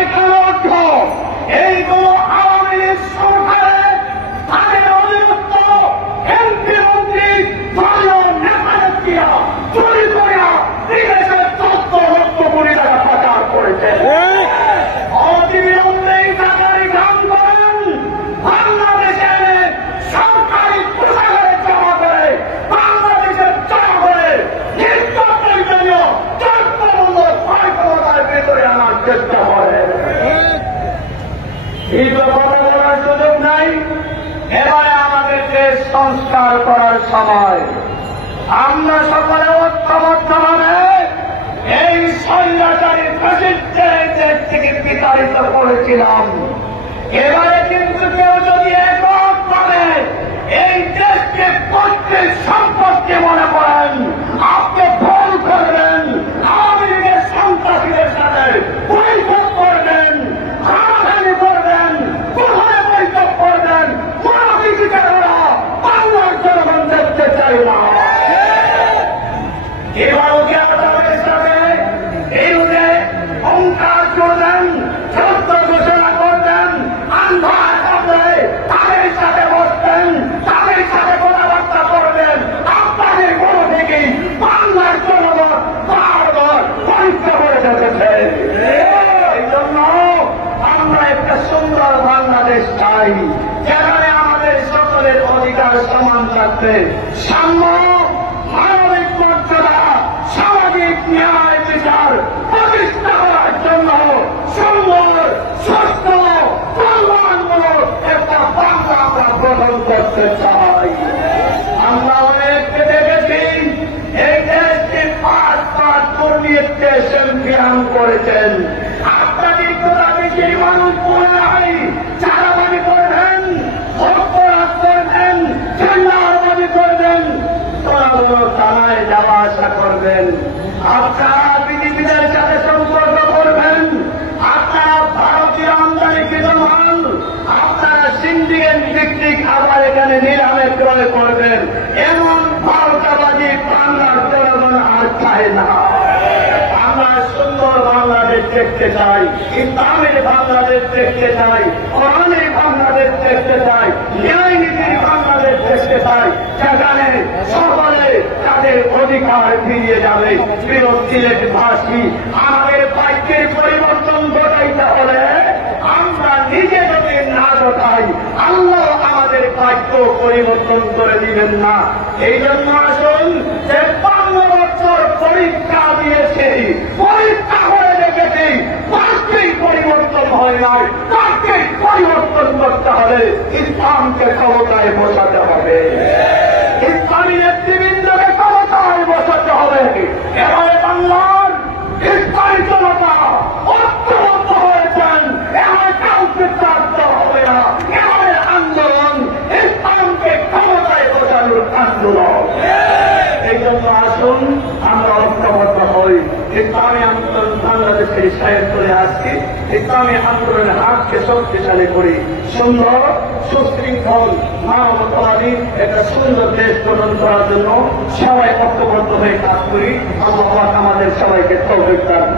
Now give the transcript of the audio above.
সেখানে অর্থ এইগুলো আওয়ামী লীগ সরকারে তাদের অধীনস্থ এমপি মন্ত্রী দলীয় নেতানেত্রীরা চুরি করিয়া বিদেশে 14 লক্ষ কোটি টাকা পাচার করেছে। অবিলম্বে এই টাকার দাম করেন, বাংলাদেশে সরকারি কোষাগারে জমা করে বাংলাদেশের জমা করে নির্যাতনের জন্য চক্রবন্ধ ক্ষমতার ভেতরে আনার চেষ্টা করে। এই তো কথা বলার সুযোগ নাই। এবারে আমাদেরকে সংস্কার করার সময় আমরা সকলে ঐক্যবদ্ধভাবে এই স্বৈরাচারী ফ্যাসিস্টের দেশ থেকে বিতাড়িত করেছিলাম। এবারে কিন্তু কেউ যদি এককভাবে এই দেশকে পৈতৃক সম্পত্তি মনে করেন, আপনি ভুল করবেন। আওয়ামী লীগের সন্ত্রাসীদের সাথে বৈঠক করবেন, হানাহানি করবেন, কোথায় বৈঠক করবেন, কোন বিচারেরা বাংলার জনগণ দেখতে চাই না। এবারও কে তাদের সাথে এই অঙ্কার করবেন, সত্য ঘোষণা করবেন, আন্ধার থাকলে তাদের সাথে বসবেন, তাদের সাথে কথাবার্তা করবেন। আপনাদের কোনো থেকেই বাংলার জনগণ বারবার পরীক্ষা করে দেখেছে। এই জন্য আমরা একটা সুন্দর বাংলাদেশ চাই, যেখানে আমাদের সকলের অধিকার সমান থাকবে, সাম্য, মানবিক মর্যাদা, সামাজিক ন্যায় বিচার প্রতিষ্ঠা করার জন্য সুন্দর, সুস্থ, কল্যাণমূলক একটা বাংলা আমরা গ্রহণ করতে চাই। আমরা অনেককে দেখেছি এই দেশকে পাঁচ দুর্নীতিতে সংগ্রাম করেছেন। আপনাদের কথা বেশি মানুষ বলে নাই, চাঁদাবাজি করবেন, অপরাধ করবেন, চিল্লাবাজি করবেন, থানায় যাওয়া আসা করবেন, আপনারা বিজেপিদের সাথে সম্পর্ক করবেন, আপনারা ভারতীয় আমদানিকৃত মাল আপনারা সিন্ডিকেট ভিত্তিক আবার এখানে নিলামে ক্রয় করবেন। এমন ভারতাবাজি বাংলার জনগণ আর চায় না। আমরা সুন্দর বাংলাদেশ দেখতে চাই, ইসলামের বাংলাদেশ দেখতে চাই, কোরআনের বাংলাদেশ দেখতে চাই, ন্যায় নীতির বাংলাদেশ দেখতে চাই, যেখানে সকলে তাদের অধিকার ফিরিয়ে যাবে। প্রিয় সিলেটবাসী, আমাদের বাক্যের পরিবর্তন ঘটাইতে হলে আমরা নিজে যদি না ঘটাই, আল্লাহ আমাদের বাক্য পরিবর্তন করে দিবেন না। এই জন্য আসুন, যে 15 বছর পরীক্ষা দিয়েছি, পরীক্ষা করে দেখেছি, বাক্যেই পরিবর্তন হয় নাই। বাক্যেই পরিবর্তন করতে হলে ইসলামকে ক্ষমতায় বসাতে হবে, ইসলামী নেতৃবৃন্দকে ক্ষমতায় বসাতে হবে। এবারে বাংলার ইসলামী জনতা ঐক্যবদ্ধ হয়েছেন, এবারে কাউকে ছাড়তে হবে না। এবারে আন্দোলন ইসলামকে ক্ষমতায় বসানোর আন্দোলন। এই জন্য আসুন আমরা ঐক্যবদ্ধ হই, ইসলামী আন্দোলন বাংলাদেশের সাহেব করে আসছি, ইসলামী আন্দোলনের হাতকে শক্তিশালী করি, সুন্দর, সুশৃঙ্খল, মানবতাবাদী একটা সুন্দর দেশ গঠন করার জন্য সবাই ঐক্যবদ্ধ হয়ে কাজ করি। আল্লাহ আমাদের সবাইকে তৌফিক দান।